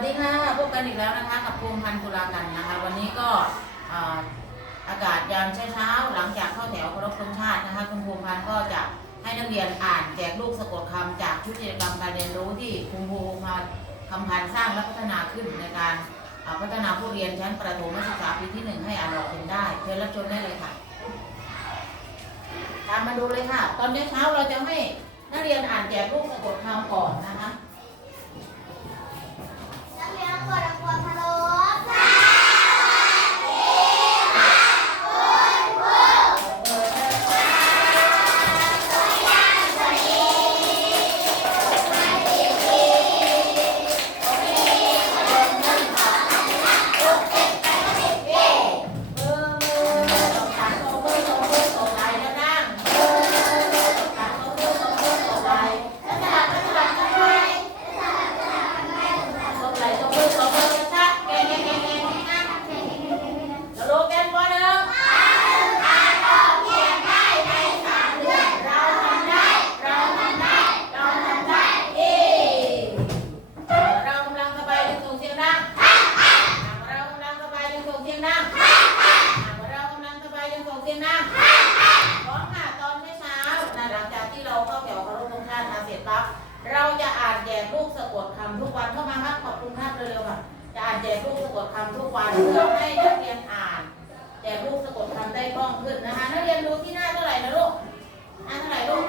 วัสดีค่ะพบกันอีกแล้วนะคะกับภูมิพันธ์ตุลากันนะคะ วันนี้ก็อากาศยามเช้าๆหลังจากเข้าแถวเคารพธงชาตินะคะ คุณภูมิพันธ์ก็จะให้นักเรียนอ่านแจกลูกสะกดคำจากชุดกิจกรรมการเรียนรู้ที่คุณภูมิพันธ์คำพันธ์สร้างและพัฒนาขึ้นในการพัฒนาผู้เรียนชั้นประถมศึกษาปีที่หนึ่งให้อ่านออกเขียนได้เชิญรับชมได้เลยค่ะตามมาดูเลยค่ะ ตอนเช้าเราจะให้นักเรียนอ่านแจกลูกสะกดคำก่อนนะคะ เราจะอ่านแจกลูกสะกดคำทุกวันเข้ามาครับขอบคุณครับเร็วๆค่ะจะอ่านแจกลูกสะกดคำทุกวันเพื่อให้นักเรียนอ่านแจกลูกสะกดคำได้คล่องขึ้นนะคะนักเรียนดูที่หน้าเท่าไหร่นะลูกอ่านเท่าไหร่ลูก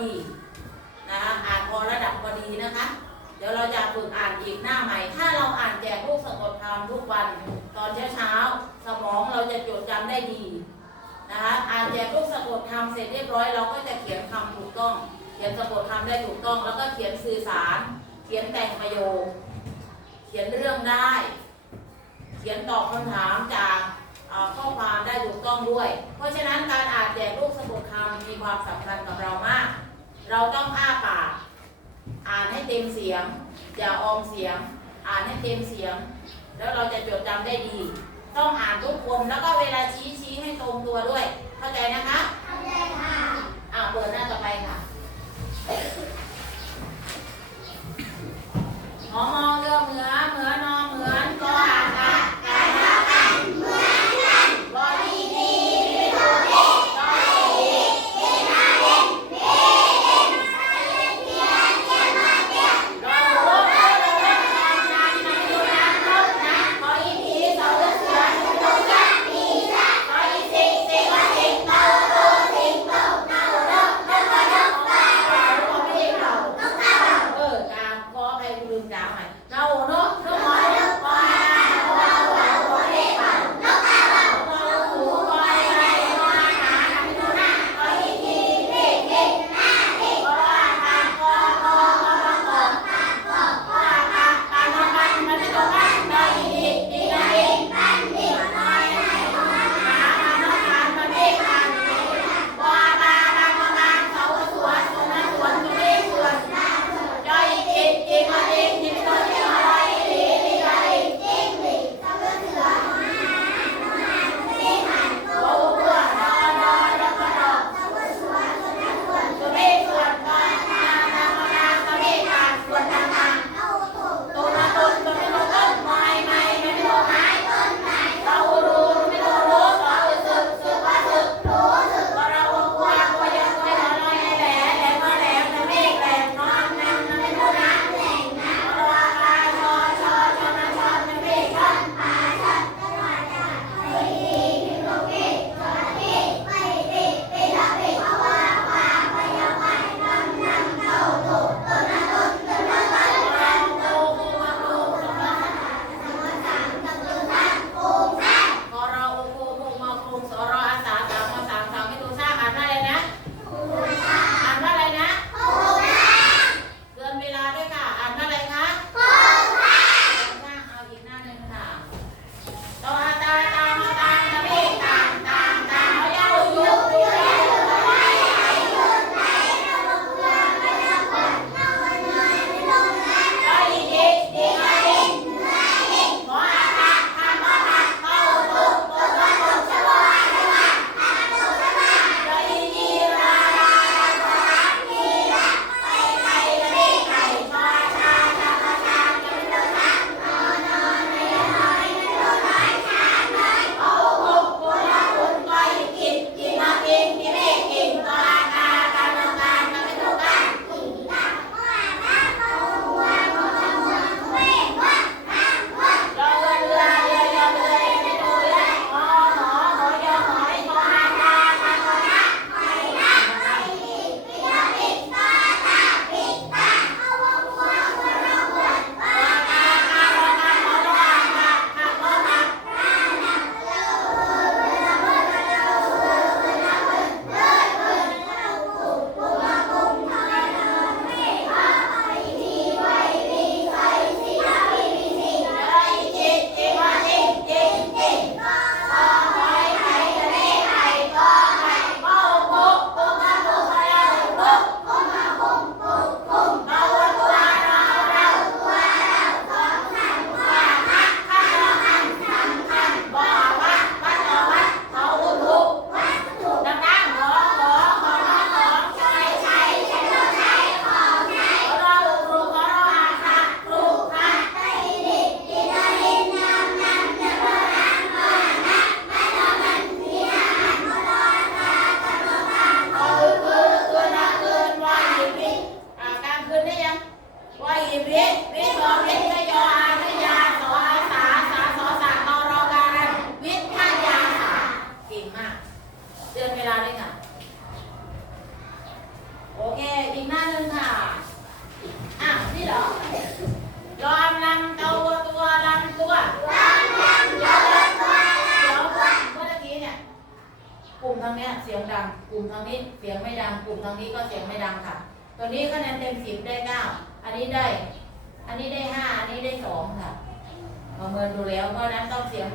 ดีนะคะอ่านพอระดับพอดีนะคะ เดี๋ยวเราจะฝึกอ่านอีกหน้าใหม่ ถ้าเราอ่านแจกลูกสะกดคำทุกวัน ตอนเช้าเช้าๆสมองเราจะจดจำได้ดีนะคะอ่านแจกลูกสะกดคำเสร็จเรียบร้อยเราก็จะเขียนคำถูกต้อง เขียนสะกดคำได้ถูกต้อง แล้วก็เขียนสื่อสาร เขียนแต่งประโยค เขียนเรื่องได้ เขียนตอบคำถามจาก ข้อความได้ถูกต้องด้วย เพราะฉะนั้นการอ่านแจกลูกสะกดคำมีความสำคัญกับเรามาก เราต้องอ้าปาก อ่านให้เต็มเสียง อย่าออมเสียง อ่านให้เต็มเสียง แล้วเราจะจดจำได้ดี ต้องอ่านทุกคนแล้วก็เวลาชี้ชี้ให้ตรงตัวด้วย เข้าใจนะคะเข้าใจค่ะอ่าเปิดหน้าต่อไปค่ะหอมอเรือเหมือเหมือนอ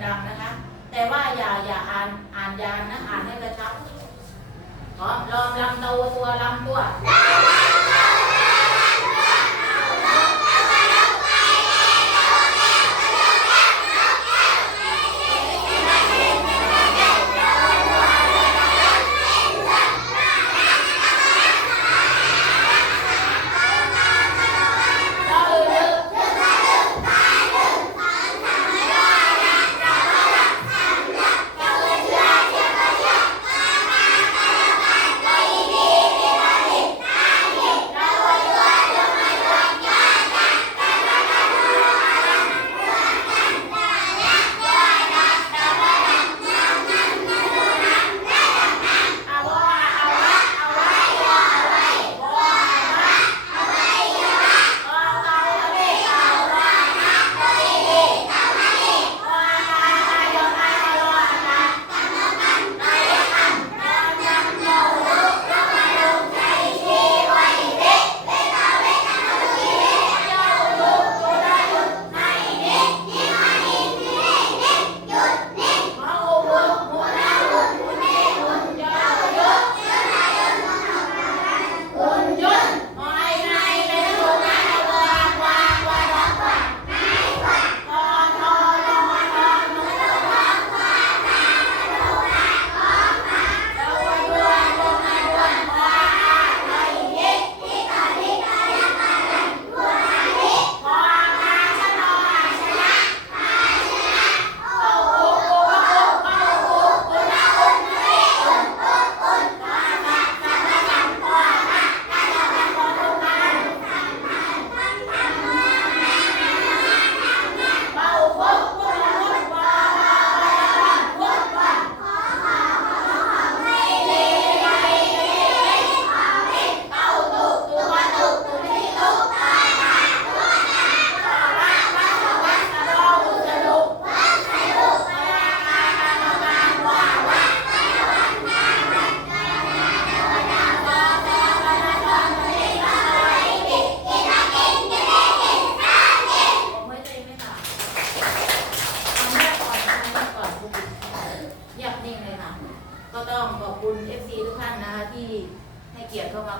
ดังนะคะ แต่ว่าอย่าอย่าอ่านอ่านยานนะอ่านให้กระชับพร้อมลองลำตัวัวตัวลำตัว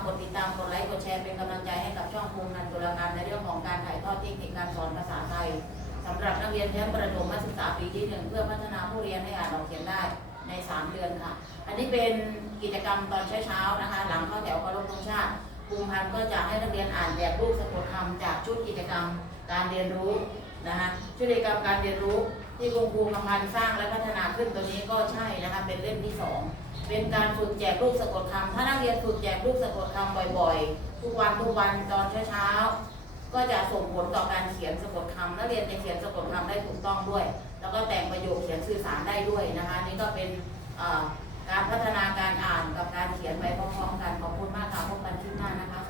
กียรติเข้ากดติดตามกดไลค์กดแชร์เป็นกำลังใจให้กับช่องภูมินันตุลาการในเรื่องของการถ่ายทอดเทคนิคการสอนภาษาไทยสำหรับนักเรียนชั้นประถมศึกษาปีที่หนึ่งเพื่อพัฒนาผู้เรียนให้อ่านออกเขียนได้ใน 3 เดือนค่ะ อันนี้เป็นกิจกรรมตอนเช้าๆนะคะ หลังเข้าแถวเคารพธงชาติภูมิพันธ์ก็จะให้นักเรียนอ่านแบบรูปสะกดคำจากชุดกิจกรรมการเรียนรู้นะคะชุดกิจกรรมการเรียนรู้ ที่คุณครูกำพันธ์สร้างและพัฒนาขึ้นตัวนี้ก็ใช่นะคะเป็นเล่มที่สองเป็นการฝึกแจกลูกสะกดคำถ้านักเรียนฝึกแจกลูกสะกดคำบ่อย ๆ ทุกวันทุกวันตอนเช้าๆก็จะส่งผลต่อการเขียนสะกดคำนักเรียนจะเขียนสะกดคำได้ถูกต้องด้วย แล้วก็แต่งประโยคเขียนสื่อสารได้ด้วยนะคะนี่ก็เป็นการพัฒนาการอ่านกับการเขียนไปพร้อมๆกันขอบคุณมากค่ะพบกันคลิปหน้านะคะ